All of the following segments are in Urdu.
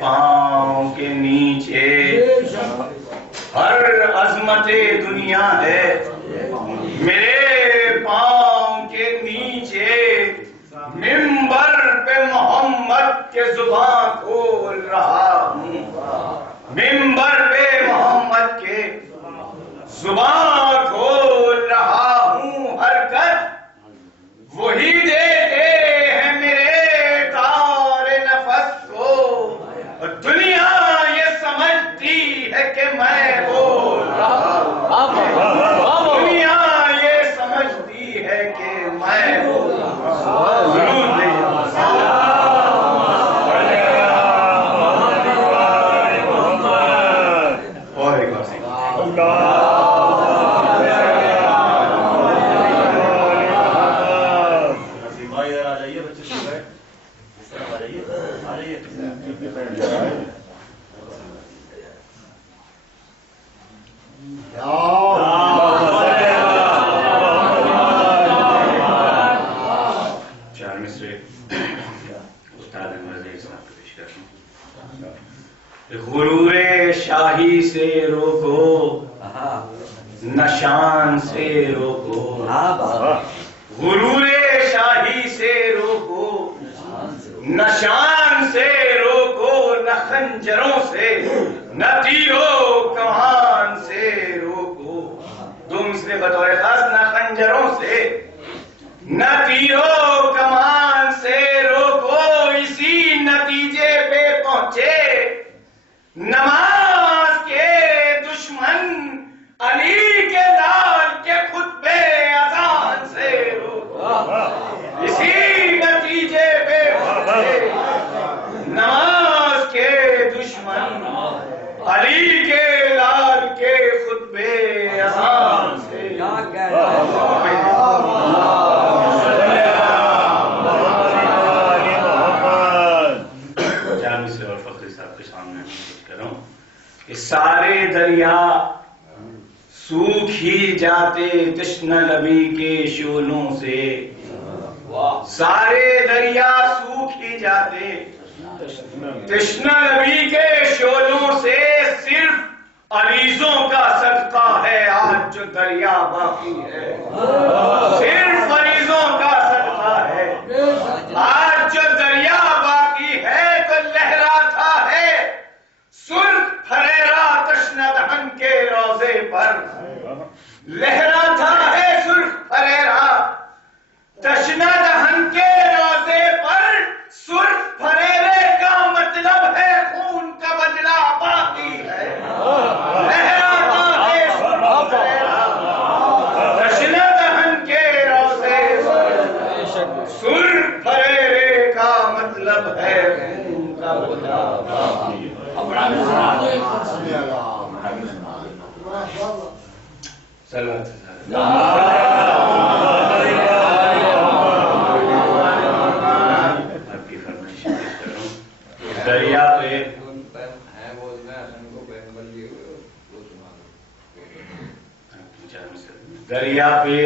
پاؤں کے نیچے ہر عظمت دنیا ہے، میرے پاؤں کے نیچے منبر پہ محمد کے زبان کھول رہا ہوں، منبر پہ محمد کے زبان کھول رہا ہوں، حرکت وہی دیتے ہیں میرے تار نفس کو، دنیا یہ سمجھتی ہے کہ میں بول رہا ہوں، دنیا یہ سمجھتی ہے کہ میں بول رہا ہوں۔ غرور شاہی سے روکو، نشان سے روکو، غرور شاہی سے روکو، نشان سے روکو، نہ خنجروں سے نہ تیرو کمان سے روکو، تم اس نے بطور خاص نہ خنجروں سے نہ تیرو کمان سے روکو، اسی نتیجے پہ پہنچے نماز کے دشمن، علی کے لال کے خطبے اذان سے روکو، اسی نتیجے پہ پہنچے نماز کے دشمن، علی کے لال کے خطبے اذان سے کہ سارے دریا سوکھ ہی جاتے تشنہ لبی کے شولوں سے، سارے دریا سوکھ ہی جاتے تشنہ لبی کے شولوں سے، صرف عریضوں کا صدقہ ہے آج جو دریا باقی ہے، صرف عریضوں کا صدقہ ہے آج جو دریا باقی ہے، تو لہراتا ہے سرخ پھریرا تشنہ دہن کے روزے پر، لہراتا ہے سرخ پھریرا تشنہ دہن کے روزے پر، سرخ پھریرے کا مطلب ہے خون کا بدلہ باقی ہے، لہراتا ہے سرخ پھریرا تشنہ دہن کے روزے پر، سرخ پھریرے کا مطلب ہے خون کا بدلہ باقی ہے۔ دریا پہ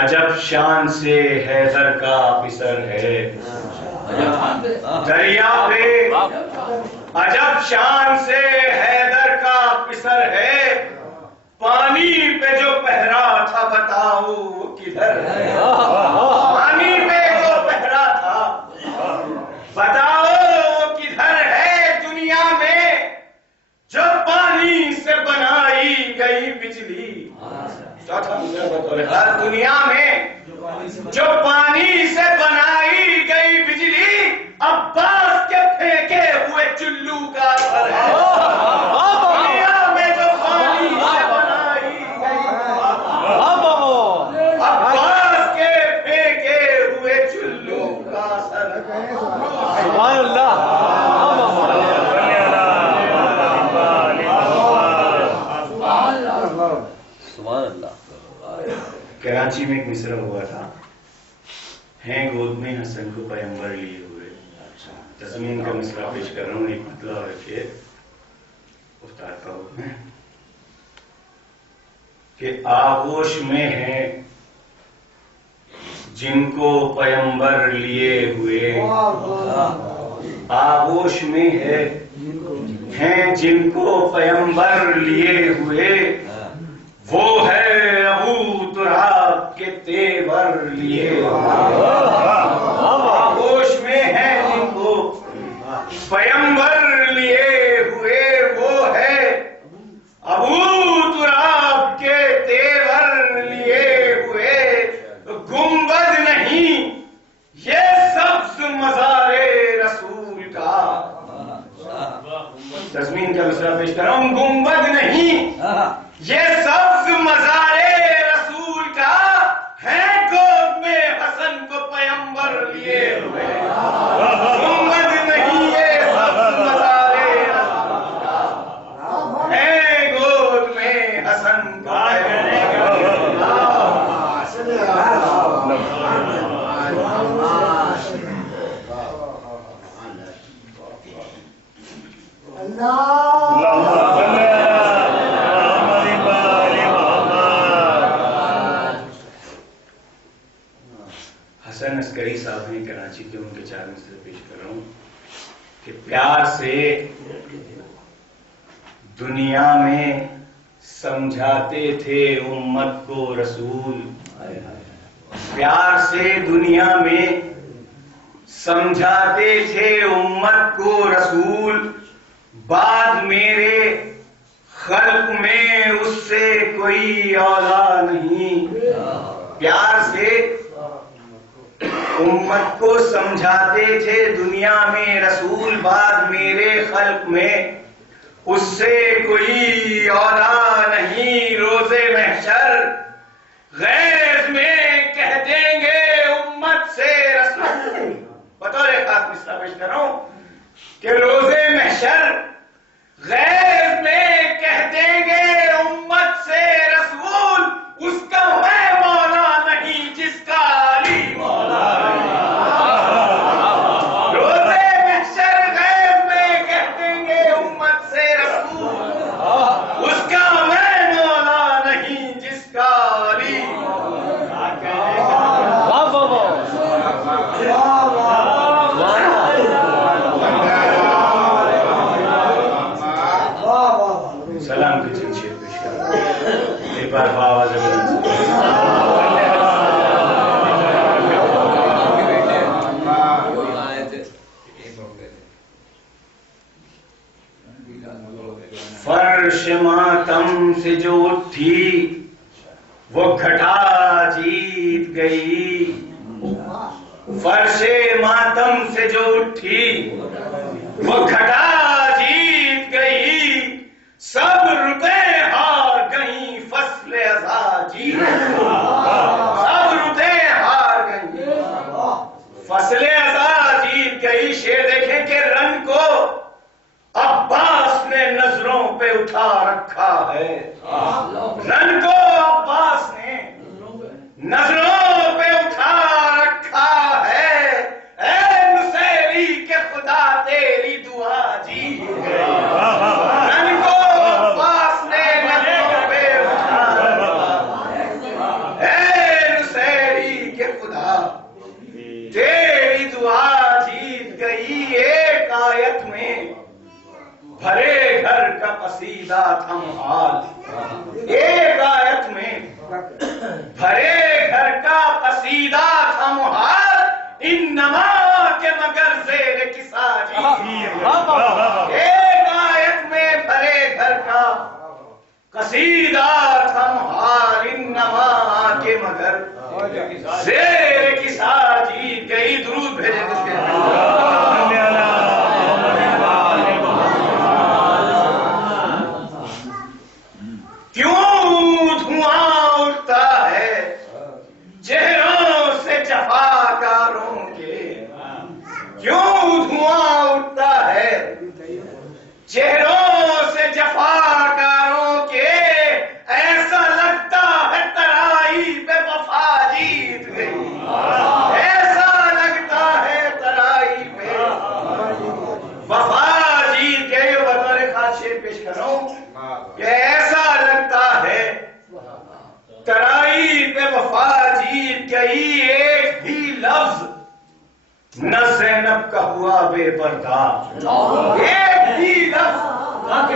عجب شان سے حیدر کا پسر ہے، دریا پہ عجب شان سے حیدر کا پسر ہے، پانی پہ جو پہرا تھا بتاؤ وہ کدھر ہے، پانی پہ جو پہرا تھا بتاؤ وہ کدھر ہے، دنیا میں جو پانی سے بنائی گئی بجلی، دنیا میں جو پانی سے بنائی گئی بجلی عباس کے پھینکے ہوئے چلو کا اثر ہے، دنیا میں جو پانی سے بنائی گئی عباس کے پھینکے ہوئے چلو کا اثر ہے۔ سبحان اللہ، سبحان اللہ۔ کراچی میں ایک مصرع ہوا تھا، ہیں گود میں حسن کو پیمبر لیے ہوئے، تضمین کا مصرع پیش کر رہا ہوں، ایک مطلب رکھے استاد کا حکم ہے کہ آغوش میں ہیں جن کو پیمبر لیے ہوئے، آغوش میں ہے ہیں جن کو پیمبر لیے ہوئے، وہ ہے ابو تراب کے تیور لیے ہوئے۔ آغوش میں ہیں جن کو پیمبر لیے ہوئے، وہ ہے ابو تراب کے تیور لیے ہوئے۔ گنبد نہیں یہ سبز مزار رسول کا، تزمین کا مصرع پیش کر رہا ہوں، گنبد نہیں یہ سبز مزار رسول کا، ہے گود میں حسن کو پیمبر لیے ہوئے۔ گنبد نہیں یہ سبز مزار رسول کا، ہے گود میں حسن کو حسن عسکری صاحب ہیں کراچی کے، ان کے 4 مصرع پیش کر رہا ہوں کہ پیار سے دنیا میں سمجھاتے تھے امت کو رسول، پیار سے دنیا میں سمجھاتے تھے امت کو رسول، بعد میرے خلق میں اس سے کوئی اولا نہیں۔ پیار سے امت کو سمجھاتے تھے دنیا میں رسول، بعد میرے خلق میں اس سے کوئی اولا نہیں۔ روز محشر غیر میں کہہ دیں گے امت سے رسول، بطور خاص مصرع پیش کر رہا ہوں کہ روز محشر غیر میں کہہ دیں گے امت سے رسول، اس کا میں مولا نہیں جس کا علی مولا نہیں۔ روز محشر غیر میں کہہ دیں گے امت سے رسول، اس کا میں مولا نہیں جس کا علی سلام کی جنشید پیش کر ایک بار باواز فرش ماتم سے جو اٹھی وہ گھٹا جیت گئی، فرش ماتم سے جو اٹھی وہ گھٹا جیت گئی، سب رتیں ہار گئیں فصل ازا جیت گئی، سب رتیں ہار گئیں فصل ازا جیت گئی۔ شعر دیکھیں کہ رن کو عباس نے نظروں پہ اٹھا رکھا ہے، رن کو عباس نے نظروں پہ اٹھا رکھا ہے، اے نصیری کے خدا تیری دعا جیت گئی، رن کو عباس نے نظروں پہ اٹھا رکھا ہے، اے نصیری کے خدا تیری دعا جیت گئی۔ ایک آیت میں بھرے گھر کا قصیدہ تھا محال، ایک آیت میں بھرے گھر کا قصیدہ تھا محال، انما کے مگر زیر کسا جی۔ ایک آیت میں بھرے گھر کا قصیدہ تھا محال، انما کے مگر زیر کسا جیت گئی۔ درود بھیجے اس کے کیوں دھواں اٹھتا ہے چہروں سے جفاکاروں کے، کیوں دھواں اٹھتا ہے چہروں سے جفاکاروں کے، ایسا لگتا ہے ترائی پہ وفا جیت گئی، ایسا لگتا ہے ترائی پہ وفا جیت گئی۔ بطور خاص شعر پیش کر رہا ہوں کہ ایسا لگتا ہے ترائی پہ وفا جیت گئی، ایک بھی لفظ نہ زینب کا ہوا بے پردہ، ایک بھی لفظ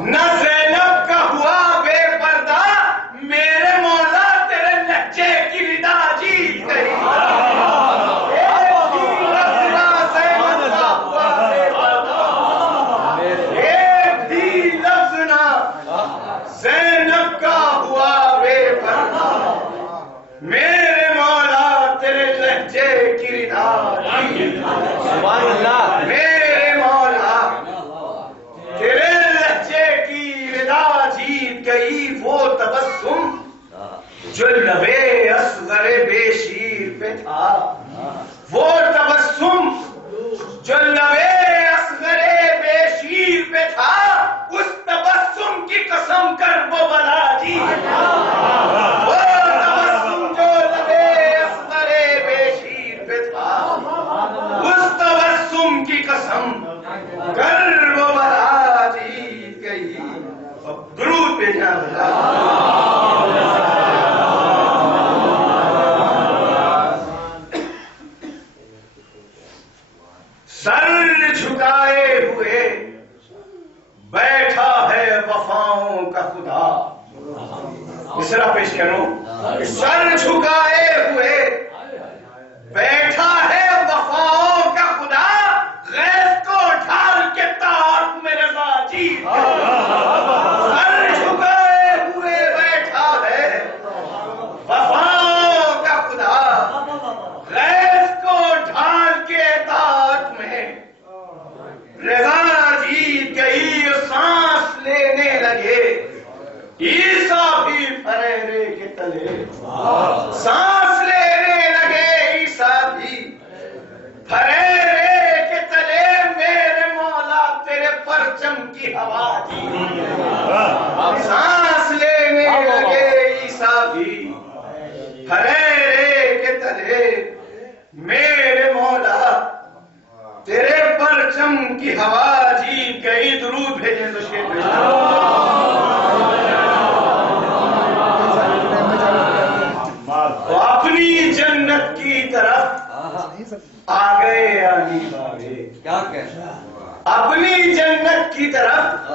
نہ زینب کا ہوا بے پردہ، میرے مولا تیرے لہجے کی ردا جیت گئی۔ ایک بھی لفظ نہ زینب کا ہوا بے پردہ، میرے مولا تیرے لہجے کی ردا جیت گئی۔ میرے مولا تیرے لہجے کی ردا جیت گئی۔ وہ تبسم جو لبے اصغر بے شیر پہ تھا، وہ تبسم جو لبے اصغر بے شیر پہ تھا، اس تبسم کی قسم کر وہ بلا جی۔ وہ تبسم جو لبے اصغر بے شیر پہ تھا، اس تبسم کی قسم کر وہ بلا جیت گئی۔ درود پہ سر جھکائے ہوئے بیٹھا ہے وفاؤں کا خدا۔ مصرع پیش کروں، سر جھکائے ہوئے بیٹھا ہے وفاؤں کا خدا، غیظ کو ڈھال کے طاعت میں رضا جیت گئی۔ سر جھکائے ہوئے بیٹھا ہے وفاؤں کا خدا، غیظ کو ڈھال کے طاعت میں رضا جیت گئی۔ سانس لینے لگے عیسیٰ بھی فریرے کے تلے، سانس لینے لگے عیسیٰ بھی فریرے کے تلے، میرے مولا تیرے پرچم کی ہوا جیت گئی۔ سانس لینے لگے عیسیٰ بھی فریرے کے تلے، میرے مولا تیرے پرچم کی ہوا جیت گئی۔ درود بھیجیں تو شیر تو اپنی جنت کی طرف آ گئے آنی والے، اپنی جنت کی طرف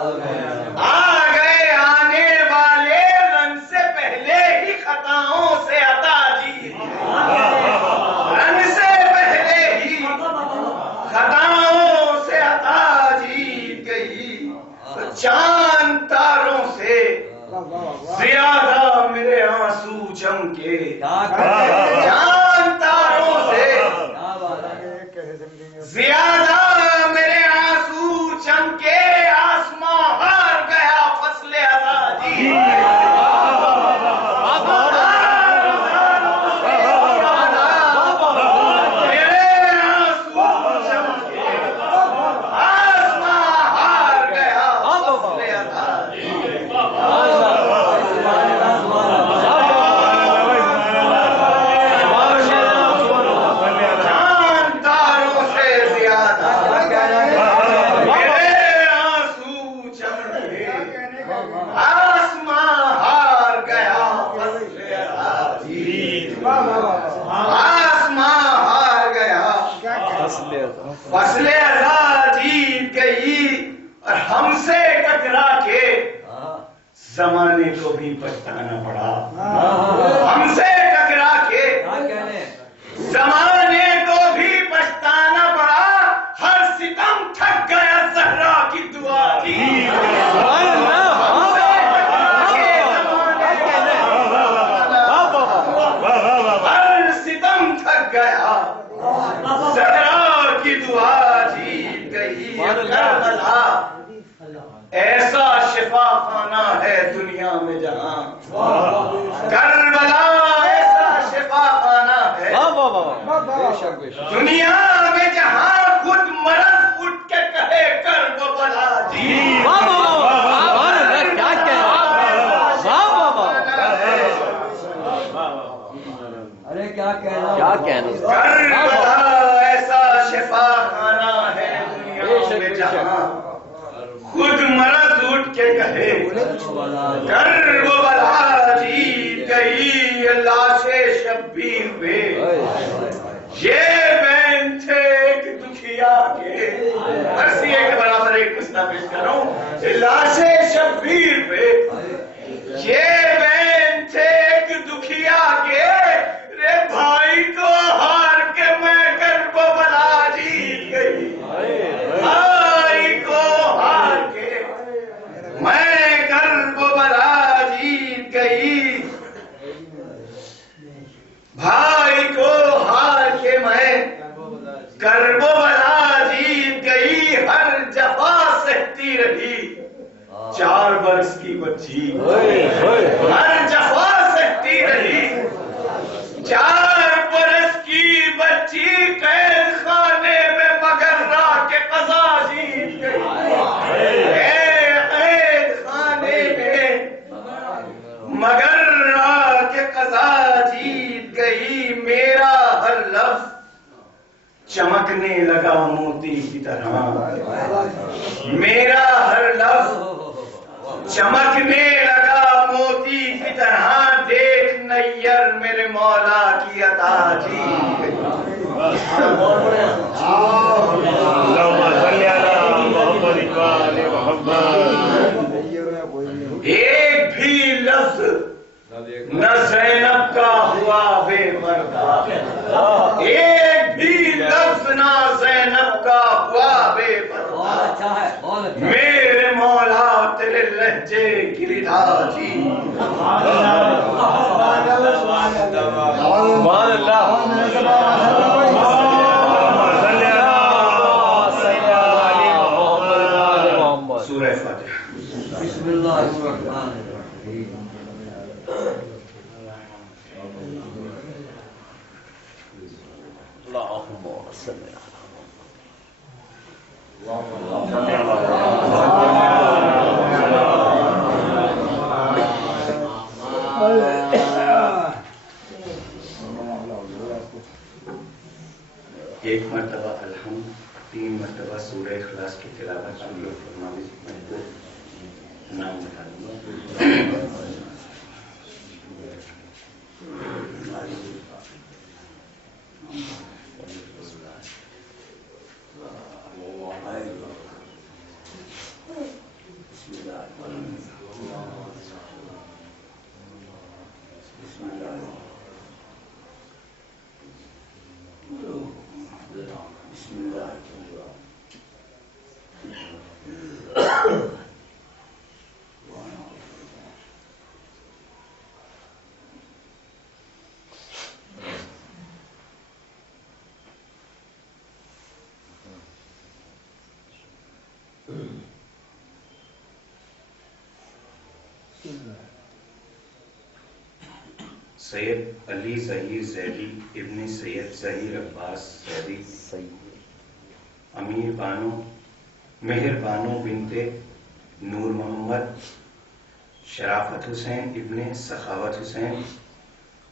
آ گئے آنے والے، رن سے پہلے ہی خطاؤں سے عطا جیت گئے۔ رن سے پہلے ہی خطاؤں سے عطا جیت گئی۔ چاند تاروں سے زیادہ میرے آنسو چمکے، چاند تاروں سے زیادہ میرے آنسو چمکے، آسمان ہار گیا فصل آزادی۔ فصل ازا جیت گئی، اور ہم سے ٹکرا کے زمانے کو بھی پچھتانا پڑا۔ ہم سے ٹکرا کے زمانے کو بھی پچھتانا پڑا، ہر ستم تھک گیا زہرا کی دعا کی۔ ہر ستم تھک گیا زہرا کی دعا جیت گئی۔ کربلا ایسا شفا خانہ ہے دنیا میں جہاں، کربلا ایسا شفا خانہ ہے دنیا میں جہاں، خود مرض اٹھ کے کہے کربلا جی۔ ارے کیا کہنا، کربلا ایسا شفا خانہ ہے دنیا میں جہاں، خود مرض اٹھ کے کہے کربلا جیت گئی۔ لاش شبیر پہ یہ بین بین تھے ایک دکھیا کے، مرثیے کے برابر ایک قصہ پیش کر رہا ہوں، لاش شبیر پہ، یہ بین تھے ایک دکھیا کے، رے بھائی کو ہار کے میں کرب و بلا جیت گئی، بھائی کو ہار کے میں کرب و بلا جیت گئی، بھائی کو ہار کے میں کرب و بلا جیت گئی، ہر جفا سہتی رہی 4 برس کی بچی، ہر جفا سہتی رہی 4 برس کی بچی، قید خانے میں مگر راہ کے قضا جیت گئی، قید خانے میں مگر راہ کے قضا جیت گئی، میرا ہر لفظ چمکنے لگا موتی کی طرح، میرا ہر لفظ چمکنے لگا موتی کی طرح، دیکھ نیر میرے مولا کی عطا جیت گئی، ایک بھی لفظ نہ زینب کا ہوا بے پردہ، ایک بھی لفظ نہ زینب کا ہوا بے پردہ، میرے مولا تیرے لہجے کی ردا جی، سورہ فاتحہ۔ بسم اللہ الرحمن الرحیم۔ اللهم صل ایک مرتبہ الحمد، 3 مرتبہ سورہ اخلاص کی تلاوت سنیے، فرماوی نام بتا دوں گا۔ سید علی ظہیر زیدی ابن سید ظہیر عباس زیدی امیر بانو مہر بانو بنت نور محمد شرافت حسین ابن سخاوت حسین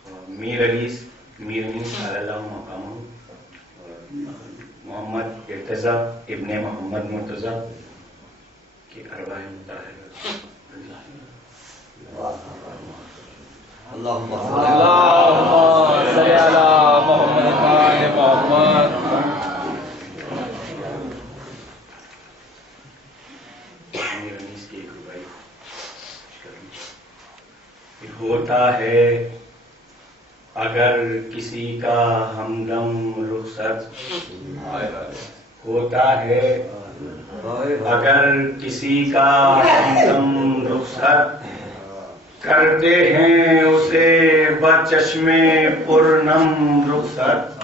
اور میر علی صلی اللہ مقامہ محمد ارتضیٰ ابن محمد مرتضیٰ کی ارواح مطہرہ اللهم صل على محمد وآل محمد۔ ہوتا ہے اگر کسی کا ہمدم رخصت، ہوتا ہے اگر کسی کا ہمدم رخصت، کرتے ہیں اسے بچشم پرنم رخصت،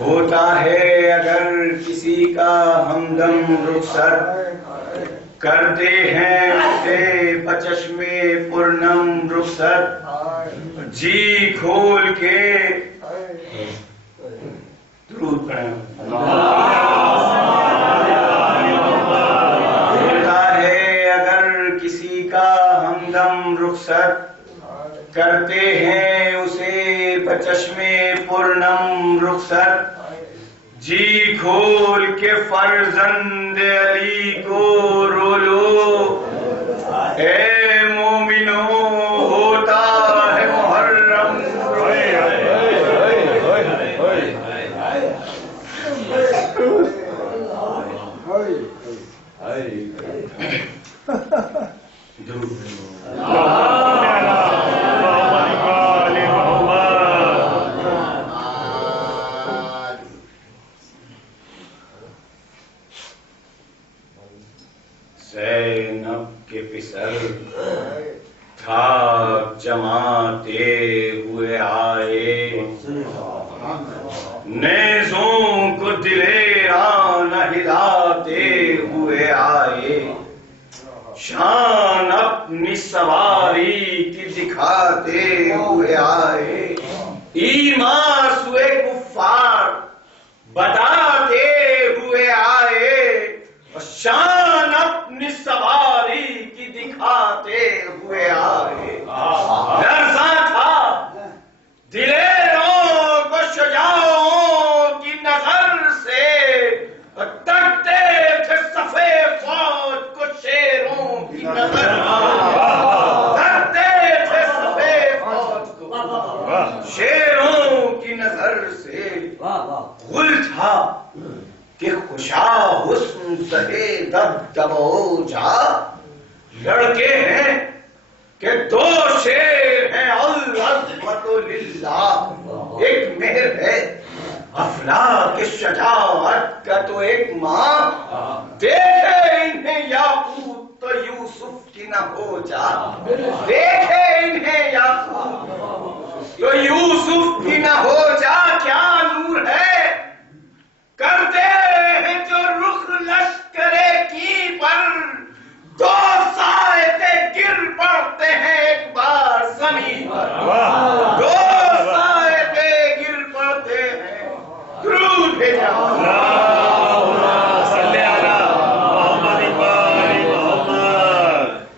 ہوتا ہے اگر کسی کا ہمدم رخصت، کرتے ہیں اسے بچشم پرنم رخصت، جی کھول کے درود پڑھیں۔ ہمدم رخصت، کرتے ہیں اسے بچشم پرنم رخصت، جی کھول کے فرزند علی کو رو لو، اے مومنو ہوتا ہے محرم، زینب کے پسر تھا جماتے ہوئے آئے، نیزوں کو دلیرانہ ہلاتے ہوئے آئے، شان اپنی سواری کی دکھاتے ہوئے آئے، ایمان سوئے کفار بتاتے ہوئے آئے، شان اپنی سواری کی دکھاتے ہوئے آئے۔ لرزاں تھا دلیروں کو شجاعوں کی نظر سے، تکتے تھے صفے فوج کو شیروں کی نظر سے، تکتے تھے صفے فوج کو شیروں کی نظر سے۔ غل تھا کہ خوشا حسن سہے دبدبہ جا، لڑکے ہیں کہ دو شیر ہیں العظمت للہ، ایک مہر ہے افلاک شجاعت کا تو ایک ماں، دیکھے انہیں یاقوت تو یوسف کی نہ ہو جا، دیکھے انہیں یاقوت تو یوسف کی نہ ہو جا، کیا نور ہے کرتے ہیں جو رخ لشکرے کی پر، دو سائے گر پڑتے ہیں ایک بار زمین پر، دو سائے گر پڑتے ہیں، درود بھیجا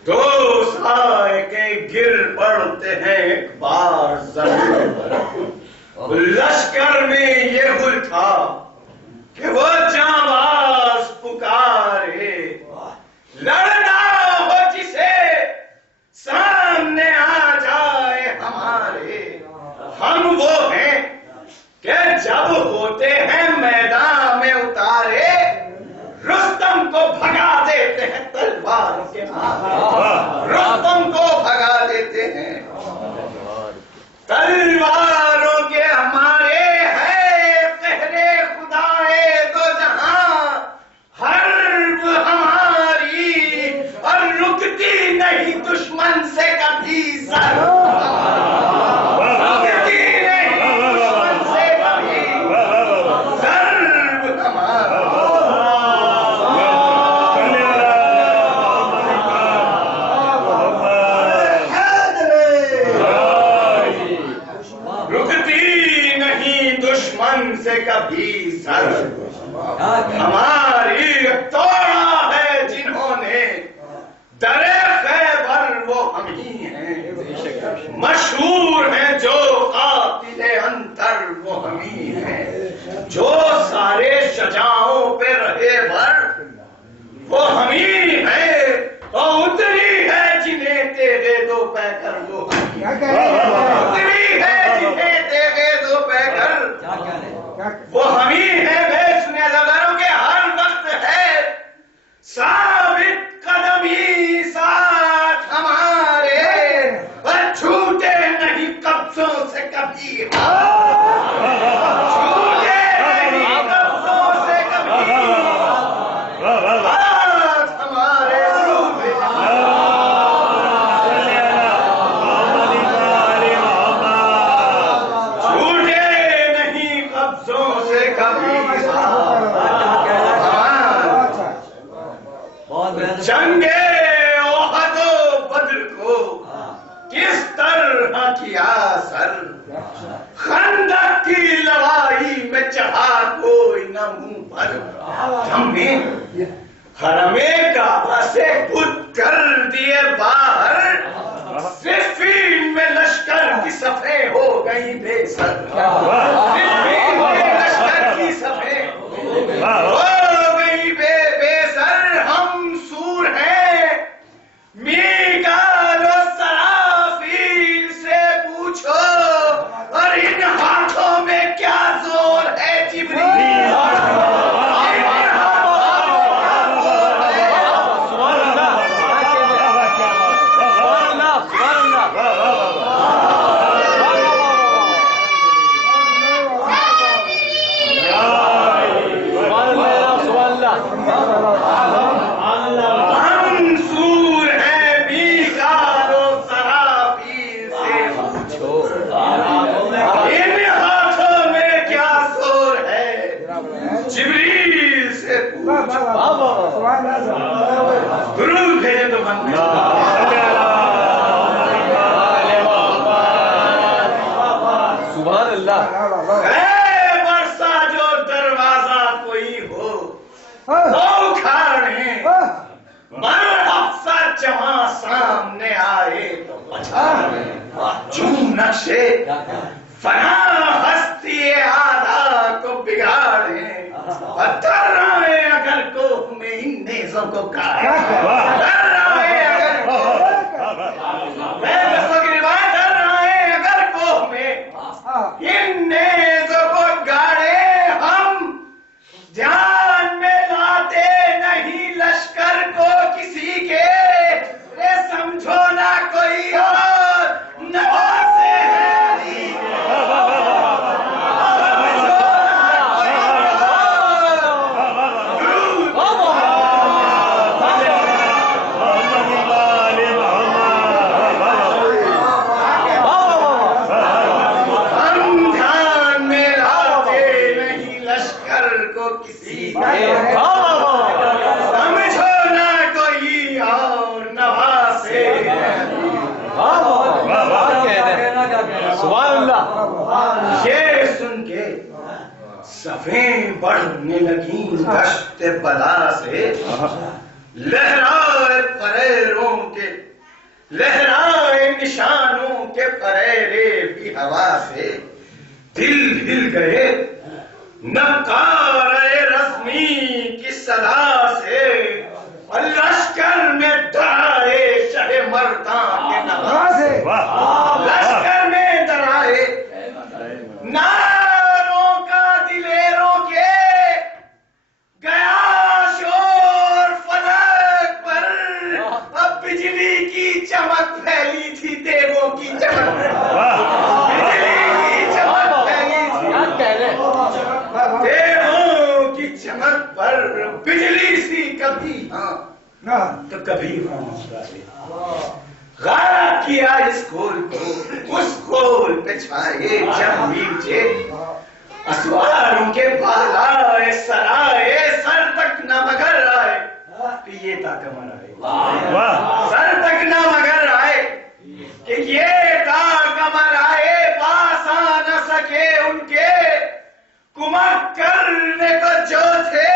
دو سائے گر پڑتے ہیں ایک بار زمین پر۔ لشکر میں یہ غل تھا کہ وہ جانباز پکارے، لڑنا ہو جسے سامنے آ جائے ہمارے، ہم وہ ہیں کہ جب ہوتے ہیں میدان میں اتارے، رستم کو بھگا دیتے ہیں تلواروں کے مارے، رستم کو بھگا دیتے ہیں تلواروں کے ہمارے، ہے قہرے خدائے دو جہاں حرب ہماری، اور رکتی نہیں دشمن سے کبھی سر، رکتی نہیں دشمن سے کبھی ضرب ہمارا۔ رکتی نہیں دشمن سے کبھی سر ہماری، توڑا ہے جنہوں نے در خیبر وہ ہم ہی ہیں، مشہور ہیں جو قاتل انتر وہ ہم ہی ہیں، جو سارے شجاعوں پہ رہے بر وہ ہم ہی ہیں، اور اتری ہے جنہیں تیرے دو پہ کر وہ ہم ہی ہیں، اتری ہے جنہیں تیرے دو پہ کر وہ ہم ہی ہیں۔ بے سنے لگروں کے ہر وقت ہے ثابت قدمی ساتھ ہمارے، پر چھوٹے نہیں قبضوں سے کبھی، چھوٹے نہیں قبضوں سے کبھی ساتھ ہمارے، چھوٹے نہیں قبضوں سے کبھی جنگ احد و بدر کو کس طرح کیا سر، خندق کی لڑائی میں چڑھا کوئی نہ منہ پر، ہمیں حرم کعبہ سے خود کر دیے باہر، صفین میں لشکر کی صفیں ہو گئی بے سر، صفین میں لشکر کی صفیں ہو گئی بے سر، ہم سور ہیں میکال و سرافیل سے پوچھو، اور ان ہاتھوں میں کیا زور ہے جبریل، ان ہاتھوں میں کیا زور ہے منصور ہے بیکار و سرافیل سے پوچھو ان ہاتھوں میں کیا زور ہے جبریل سے پوچھو درود بھیجے تو بند سبحان اللہ برسا جو دروازہ کوئی ہو وہ اکھاڑیں مر افسا جہاں سامنے آئے تو پچھاڑیں چون نقشے فنا ہستی آدھا کو بگاڑیں در رہے اگر کوہ میں ان نیزوں کو کھائیں در رہے اگر کوہ میں ان نیزوں کو گاڑے ہم جان میں لاتے نہیں لشکر کو کسی کے یہ سمجھو نہ کوئی اور نوازے ہیں علی یہ سن کے صفیں بڑھنے لگیں دشت بلا سے لہرائے پریروں کے لہرائے نشانوں کے پریرے بھی ہوا سے دل ہل گئے نقارے رزمی کی صدا سے اور لشکر میں ڈرائے چہے مردان کے نوا سے لشکر میں ڈرائے ناروں کا دلیروں کے گیا شور فلک پر اب بجلی کی چمک پھیلی تھی دیووں کی چمک بجلی کی چمک پھیلی تھی دیووں کی چمک پر بجلی سی کبھی ہاں تو کبھی غارت کیا اس کھول کو اس کھول پہ چھائے جمیجے اسواروں کے بالائے سرائے سر تک نہ مگر آئے یہ تا کمر آئے سر تک نہ مگر آئے کہ یہ تا کمر آئے پاس آ نہ سکے ان کے کمک کرنے کو جو تھے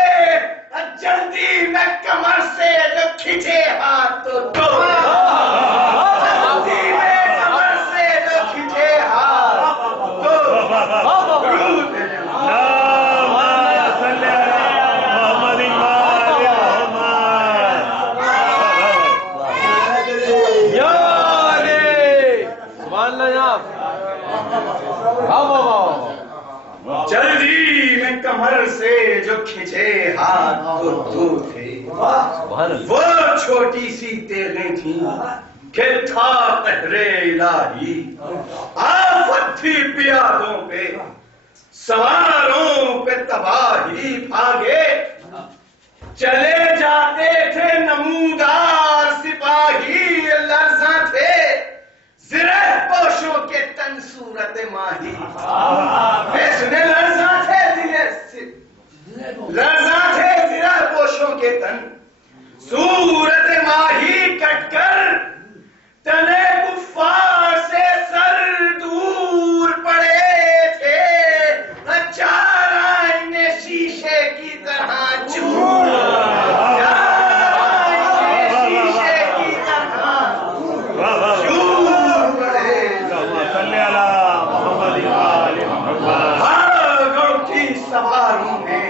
جلدی میں کمر سے جو کھچے ہاتھ تو جلدی میں کمر سے جو کھچے ہاتھ تو درود جلدی میں کمر سے جو کھچے ہاتھ تو تھے وہ چھوٹی سی تیغیں تھیں کہ تھا قہر الہی آفت تھی پیادوں پہ سواروں پہ تباہی بھاگے چلے جاتے تھے نمودار سپاہی لرزاں تھے زرہ پوشوں کے تن صورت ماہی سنے لرزاں تھے لرزاں تھے زرہ پوشوں کے تن صورت ماہی کٹ کر تنے کفار سے سر دور پڑے تھے چار آئینے شیشے کی طرح چور شیشے کی طرح چور پڑے گڑتی سواروں میں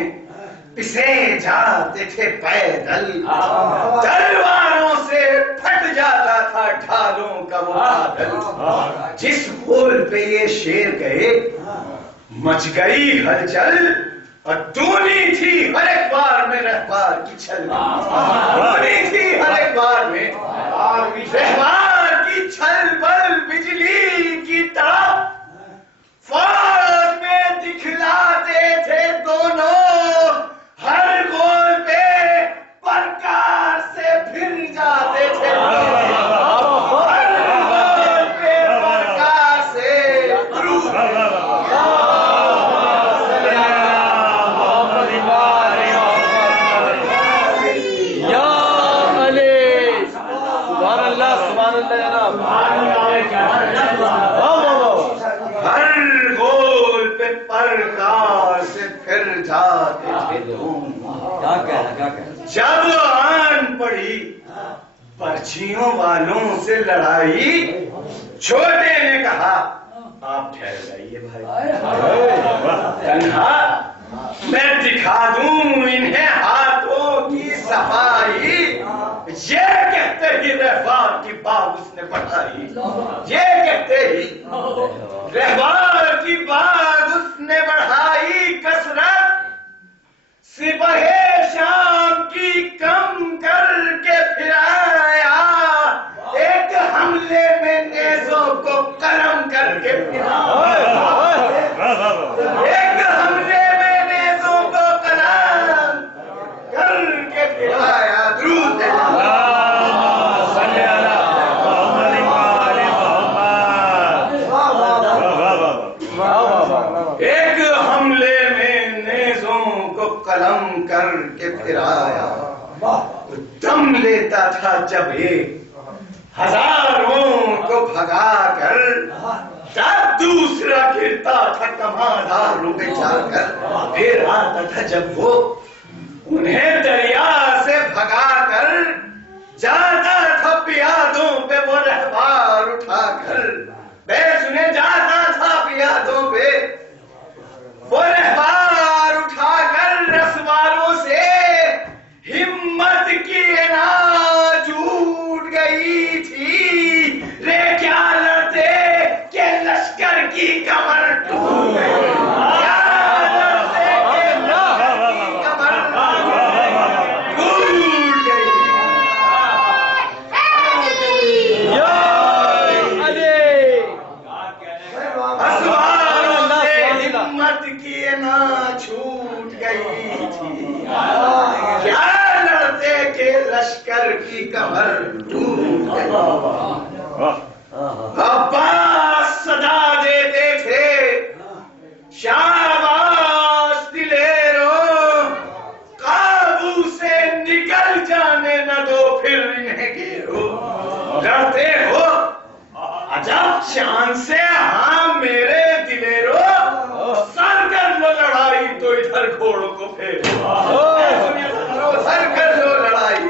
پسے جاتے تھے پیدل تلواروں سے پھٹ جاتا تھا ڈھالوں کا وہ بادل جس پھول پہ یہ شیر گئے مچ گئی ہلچل اور دونی تھی ہر ایک بار میں رہبار کی چھل دونی تھی ہر ایک بار میں رہبار کی چھل بل بجلی کی طرف فوج میں دکھلاتے تھے دونوں ہر گول پہ ہر گول پہ پرکار سے پھر جاتے تھے تم. جب آن پڑی پرچیوں والوں سے لڑائی چھوٹے نے کہا آپ ٹھہر جائیے بھائی تنہا میں دکھا دوں انہیں ہاتھوں کی صفائی. یہ کہتے ہی رہبار کی بات اس نے بڑھائی. یہ کہتے ہی رہبار کی بات اس نے بڑھائی. کثرت سپہ شام کی کم کر کے پھر آیا. ایک حملے میں نیزوں کو کرم کر کے پھر آیا. ایک حملے میں نیزوں کو کرم کر کے پھر آیا. درود ایک حملے میں نیزوں کو قلم کر کے پھر آیا. دم لیتا تھا جب ایک ہزاروں کو بھگا کر تب دوسرا گرتا تھا کمانداروں میں جا کر. پھر آتا تھا جب وہ انہیں دریا سے بھگا کر جاتا تھا پیادوں پہ وہ رہبار اٹھا کر. بے سنے جاتا تھا پیادوں پہ وہ رہبار اٹھا کر. رسواروں سے ہمت کی نا جھوٹ گئی تھی. رے کیا لڑتے کہ لشکر کی کمر ٹوٹ گئی. لشکر کی کمر ٹوٹ گئی. عباس صدا دیتے تھے شاباش دلیرو. قابو سے نکل جانے نہ دو پھر انہیں گیرو. ڈرتے ہو عجب شان سے ہاں میرے دلیرو. سر کر لو لڑائی تو ادھر گھوڑوں کو پھیرو. سر کر لو لڑائی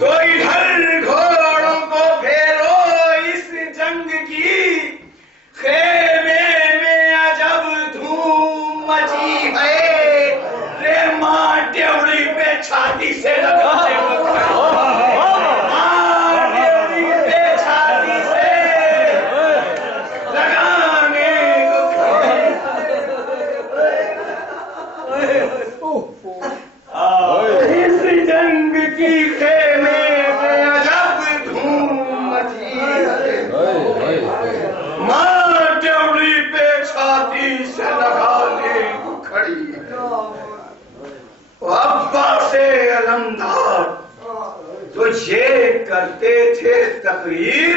تو ادھر گھوڑوں کو پھیرو. اس جنگ کی خیمے میں عجب دھوم مچی ہے. رے ماں ڈیوڑی پہ چھاتی سے لگانے کو تو یہ کرتے تھے تقریر.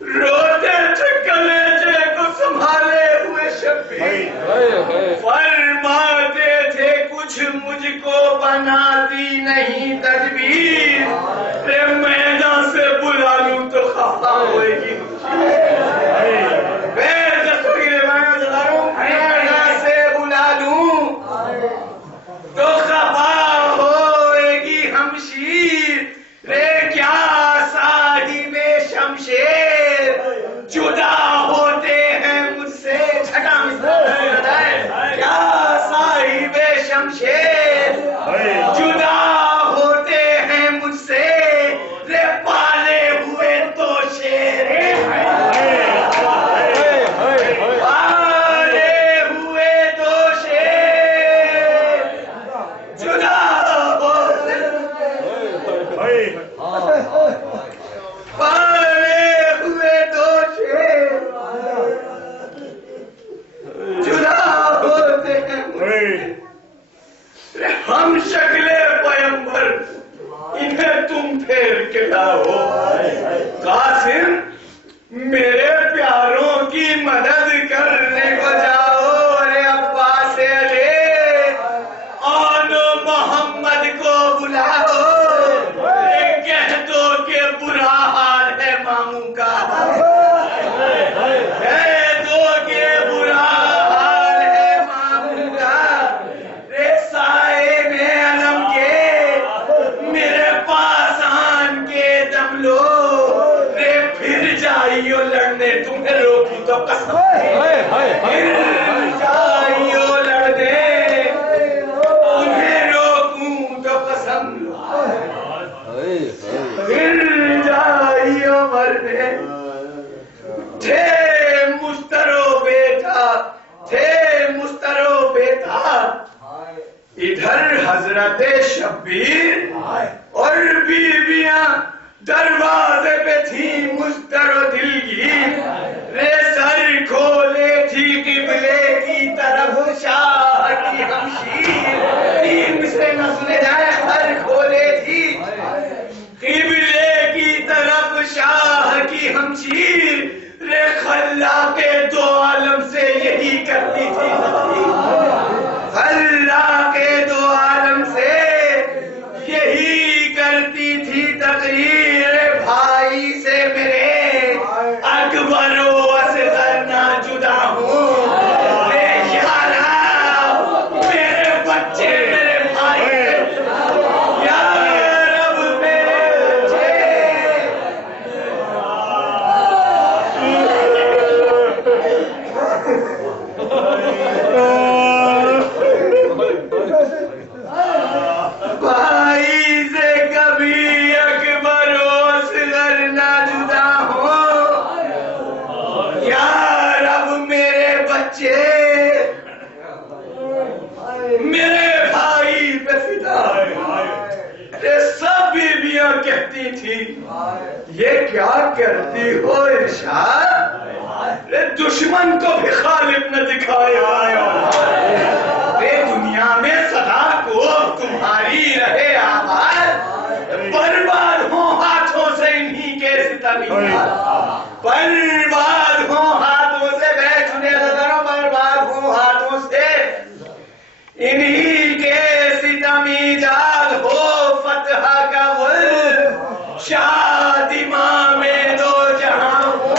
روتے تھے کلیجے کو سنبھالے ہوئے شبیر. فرماتے تھے کچھ مجھ کو بناتی نہیں تدبیر. میدان سے بلا لوں تو خفا ہوئے گی. میدان سے بلا لوں تو خفا ہوئے گی ہمشیر. رے کیا صاحب شمشیر جدا ہوتے ہیں مجھ سے. چھٹا کیا صاحب شمشیر جدا ہوتے ہیں مجھ سے. رے پالے ہوئے تو شیر. پالے ہوئے تو شیر جدا ہوتے. پالے ہوئے تو شیر جدا ہوتے ہیں. ہم شکل پیمبر انہیں تم پھیر کے لاؤ. قاسم میرے پیاروں کی مدد کرنے کو جاؤ. ارے عباس علی آنو محمد کو بلاؤ. کہہ دو کہ برا امت شبیر اور بیویاں دروازے پہ تھی مضطر و دلگیر، رے سر کھولے تھی قبلے کی طرف شاہ کی ہمشیر، تین مصرے نہ سنے جائے، سر کھولے تھی قبلے کی طرف شاہ کی ہمشیر، رے خلا کے دو عالم سے یہی کرتی تھی خلا کے دو عالم سے یہی کرتی تھی تقریر، بھائی سے میرے اکبر و اصغر نہ جدا ہوں، رے یارا میرے بچے میرے بھائی سے، یا رب میرے بھائی سے کبھی اکبر و اصغر نہ جدا ہو، یا رب میرے بچے میرے بھائی پہ فدا، یہ سب بیویاں کہتی تھی یہ کیا کرتی ہو ارشاد، دشمن کو بھی خالق نہ دکھایا، دنیا میں سدا کو تمہاری رہے آباد، برباد ہوں ہاتھوں سے انہی کے ستمیزاد، برباد ہوں ہاتھوں سے بیٹھنے لگا، برباد ہوں ہاتھوں سے انہی کے ستمیزاد، ہو فتح کا غل شاد امام دو جہاں ہو،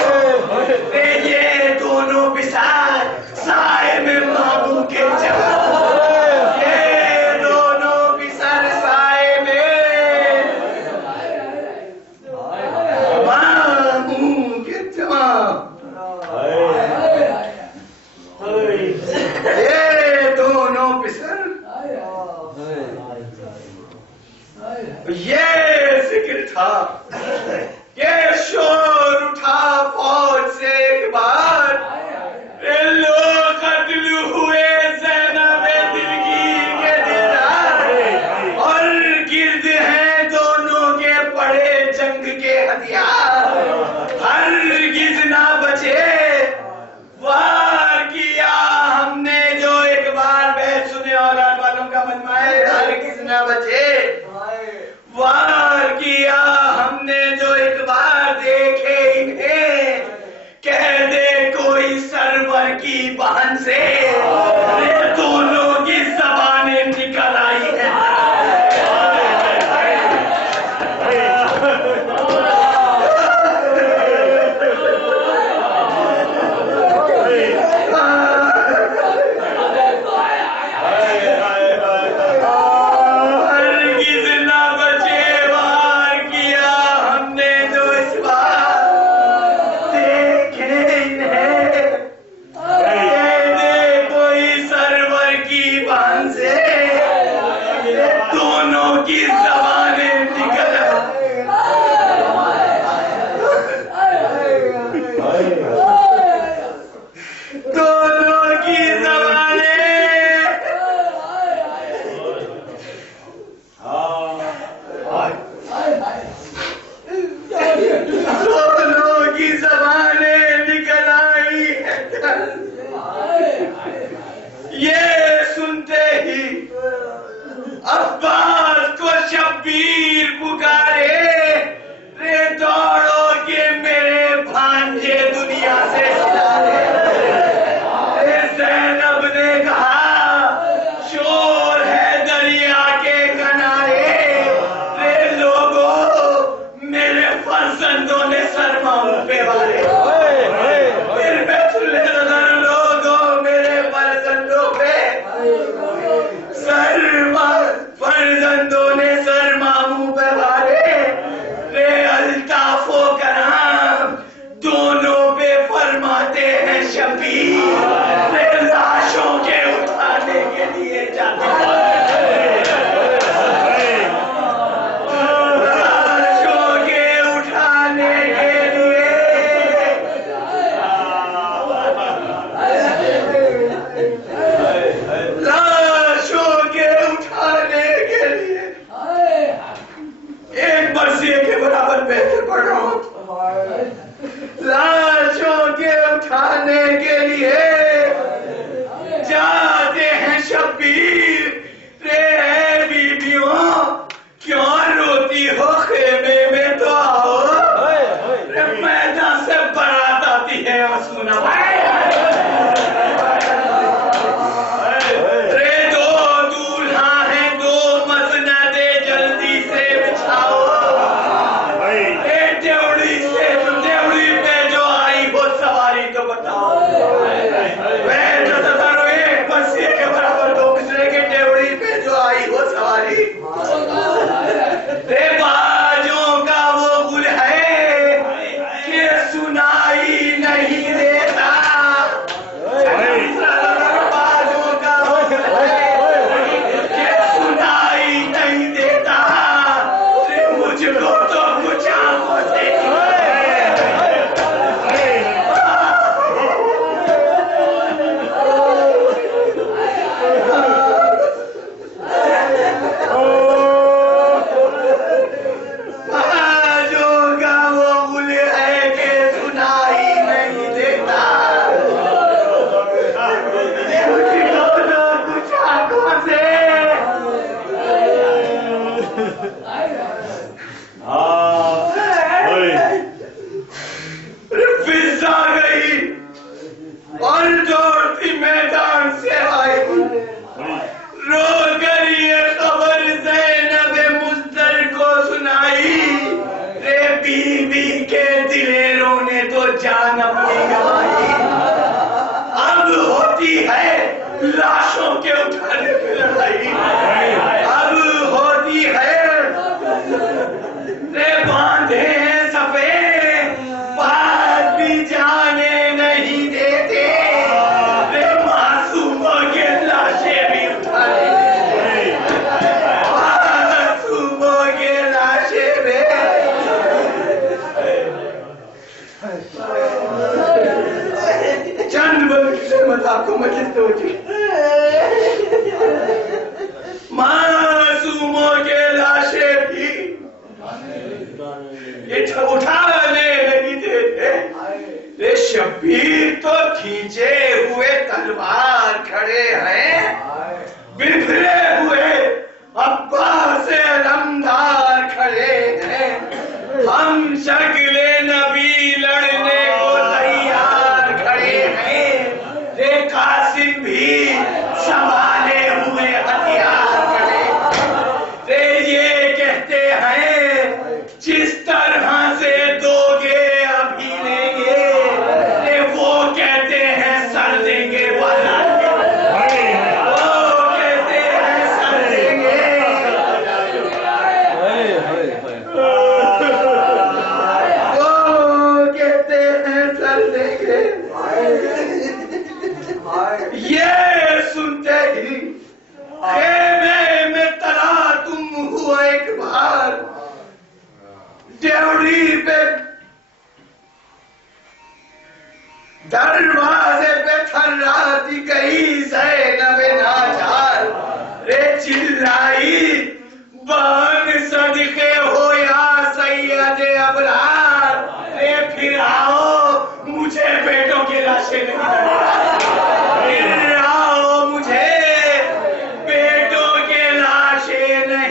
یہ دونوں بسار سائے میں محبوب کے جہاں، یہ دونوں بسار سائے میں محبوب کے جہاں، یہ دونوں بسر، یہ ذکر تھا، یہ شور اٹھا فوج سے ایک بار، لوگ قتل ہوئے زینب دلگیر کے دیدار، اور گرد ہیں دونوں کے پڑے جنگ کے ہتھیار، ہرگز نہ بچے وار کیا ہم نے جو ایک بار بیت سنے اولاد والوں کا مجمع ہے، ہرگز نہ بچے وار کیا ہم نے جو ایک بار دیکھے انہیں، کہہ دے کوئی سرور کی بہن سے، یہ دونوں کی زبانیں نکل آئی ہیں، ہرگز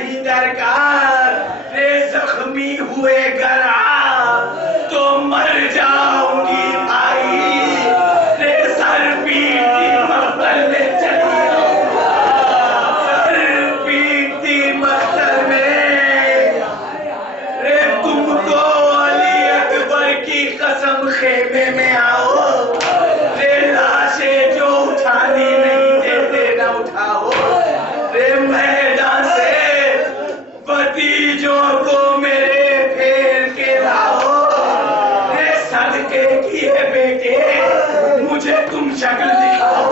نہیں درکار، رے زخمی ہوئے گر آپ تو مر جاؤں گی بھائی، رے سر پیٹی مقتل میں چلی آؤں گا، سر پیٹی مقتل میں، رے تم تو علی اکبر کی قسم خیمے میں آؤ، رے لاشیں جو اٹھانی نہیں دیتے نہ اٹھاؤ، رے میدان سے بھتیجوں کو میرے پھیر کے لاؤ، رے صدقے کیے بیٹے مجھے تم شکل دکھاؤ،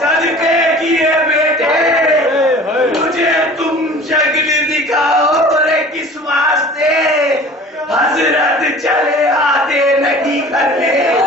صدقے کیے بیٹے مجھے تم شکل دکھاؤ، رے کس واسطے حضرت چلے آتے نہیں گھر میں،